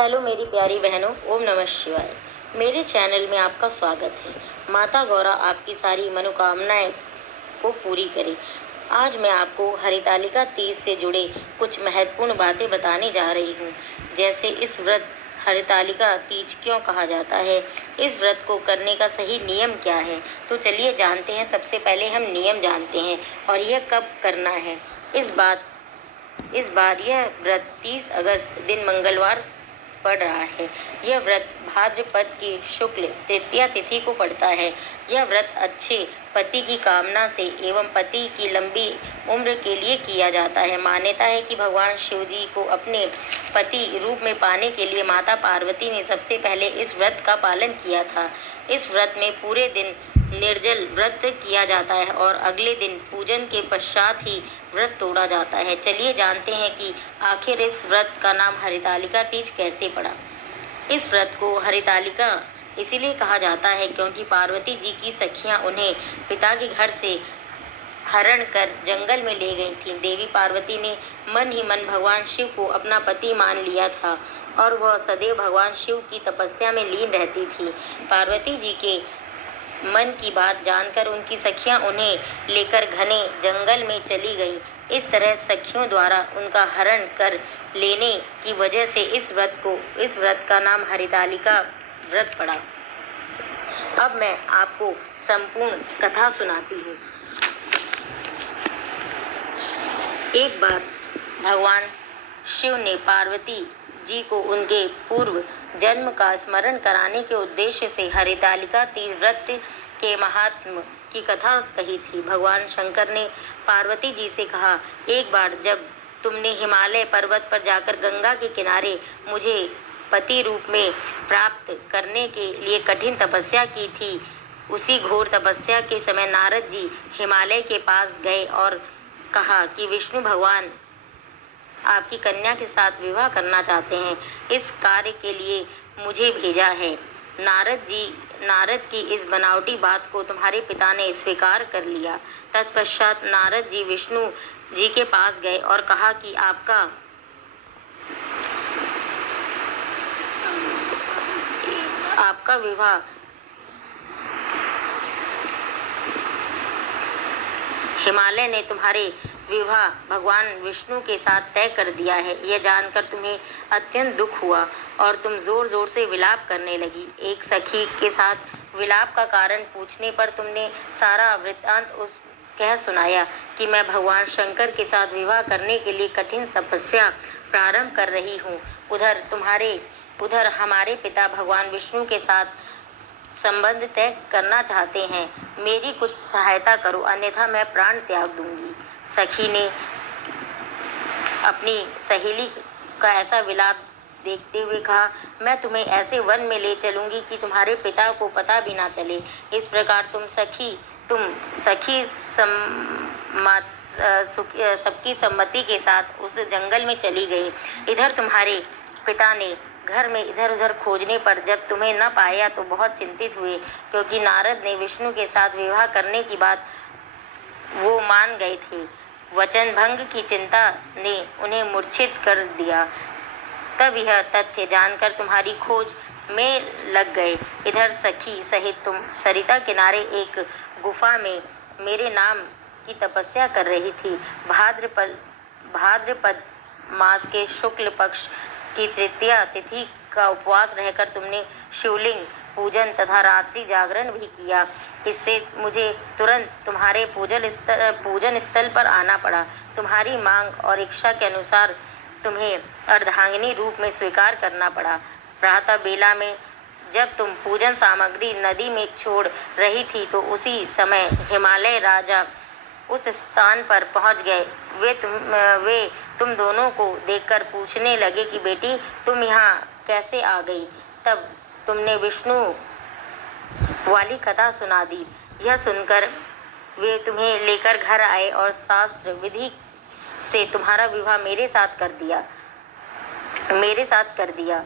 Hello मेरी प्यारी बहनों, ओम नमः शिवाय। मेरे चैनल में आपका स्वागत है। माता गौरा आपकी सारी मनोकामनाएं को पूरी करे। आज मैं आपको हरितालिका तीज से जुड़े कुछ महत्वपूर्ण बातें बताने जा रही हूँ। जैसे इस व्रत हरितालिका तीज क्यों कहा जाता है, इस व्रत को करने का सही नियम क्या है। तो चलिए जानते हैं। सबसे पहले हम नियम जानते हैं और यह कब करना है। इस बार यह व्रत 30 अगस्त दिन मंगलवार पड़ रहा है। यह व्रत भाद्रपद की शुक्ल तृतीया तिथि को पड़ता है। यह व्रत अच्छे पति की कामना से एवं पति की लंबी उम्र के लिए किया जाता है। मान्यता है कि भगवान शिव जी को अपने पति रूप में पाने के लिए माता पार्वती ने सबसे पहले इस व्रत का पालन किया था। इस व्रत में पूरे दिन निर्जल व्रत किया जाता है और अगले दिन पूजन के पश्चात ही व्रत तोड़ा जाता है। चलिए जानते हैं कि आखिर इस व्रत का नाम हरितालिका तीज कैसे पड़ा। इस व्रत को हरितालिका इसीलिए कहा जाता है क्योंकि पार्वती जी की सखियां उन्हें पिता के घर से हरण कर जंगल में ले गई थीं। देवी पार्वती ने मन ही मन भगवान शिव को अपना पति मान लिया था और वह सदैव भगवान शिव की तपस्या में लीन रहती थी। पार्वती जी के मन की बात जानकर उनकी सखियां उन्हें लेकर घने जंगल में चली गईं। इस तरह सखियों द्वारा उनका हरण कर लेने की वजह से इस व्रत का नाम हरितालिका व्रत पड़ा। अब मैं आपको संपूर्ण कथा सुनाती हूँ। एक बार भगवान शिव ने पार्वती जी को उनके पूर्व जन्म का स्मरण कराने के उद्देश्य से हरितालिका तीज व्रत के महात्म की कथा कही थी। भगवान शंकर ने पार्वती जी से कहा, एक बार जब तुमने हिमालय पर्वत पर जाकर गंगा के किनारे मुझे पति रूप में प्राप्त करने के लिए कठिन तपस्या की थी, उसी घोर तपस्या के समय नारद जी हिमालय के पास गए और कहा कि विष्णु भगवान आपकी कन्या के साथ विवाह करना चाहते हैं। इस कार्य के लिए मुझे भेजा है। नारद की इस बनावटी बात को तुम्हारे पिता ने स्वीकार कर लिया। तत्पश्चात नारद जी विष्णु जी के पास गए और कहा कि आपका विवाह हिमालय ने तुम्हारे विवाह भगवान विष्णु के साथ तय कर दिया है। यह जानकर तुम्हें अत्यंत दुख हुआ और तुम जोर जोर से विलाप करने लगी। एक सखी के साथ विलाप का कारण पूछने पर तुमने सारा वृत्तांत कह सुनाया कि मैं भगवान शंकर के साथ विवाह करने के लिए कठिन तपस्या प्रारंभ कर रही हूँ। उधर हमारे पिता भगवान विष्णु के साथ संबंध तय करना चाहते हैं। मेरी कुछ सहायता करो, अन्यथा मैं प्राण त्याग दूंगी। सखी ने अपनी सहेली का ऐसा विलाप देखते हुए कहा, मैं तुम्हें ऐसे वन में ले चलूंगी कि तुम्हारे पिता को पता भी ना चले। इस प्रकार सखी सबकी सम्मति के साथ उस जंगल में चली गई। इधर तुम्हारे पिता ने घर में इधर उधर खोजने पर जब तुम्हें न पाया तो बहुत चिंतित हुए, क्योंकि नारद ने विष्णु के साथ विवाह करने की बात वो मान गए थे। वचन भंग की चिंता ने उन्हें मूर्छित कर दिया। तब यह तथ्य जानकर तुम्हारी खोज में लग गए। इधर सखी सहित तुम सरिता किनारे एक गुफा में मेरे नाम की तपस्या कर रही थी। भाद्रपद मास के शुक्ल पक्ष की तृतीया तिथि का उपवास रहकर तुमने शिवलिंग पूजन तथा रात्रि जागरण भी किया। इससे मुझे तुरंत तुम्हारे पूजन स्थल पर आना पड़ा। तुम्हारी मांग और इच्छा के अनुसार तुम्हें अर्धांगिनी रूप में स्वीकार करना पड़ा। प्रातः बेला में जब तुम पूजन सामग्री नदी में छोड़ रही थी तो उसी समय हिमालय राजा उस स्थान पर पहुंच गए। वे तुम दोनों को देखकर पूछने लगे कि बेटी तुम यहाँ कैसे आ गई। तब तुमने विष्णु वाली कथा सुना दी। यह सुनकर वे तुम्हें लेकर घर आए और शास्त्र विधि से तुम्हारा विवाह मेरे साथ कर दिया।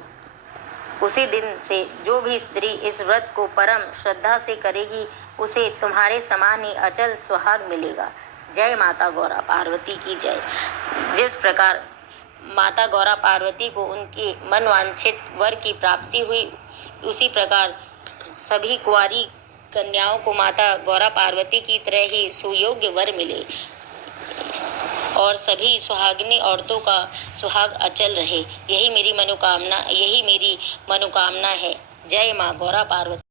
उसी दिन से जो भी स्त्री इस व्रत को परम श्रद्धा से करेगी उसे तुम्हारे समान ही अचल सुहाग मिलेगा। जय माता गौरा, पार्वती की जय। जिस प्रकार माता गौरा पार्वती को उनके मनवांछित वर की प्राप्ति हुई, उसी प्रकार सभी कुंवारी कन्याओं को माता गौरा पार्वती की तरह ही सुयोग्य वर मिले और सभी सुहागिनी औरतों का सुहाग अचल रहे। यही मेरी मनोकामना है। जय माँ गौरा पार्वती।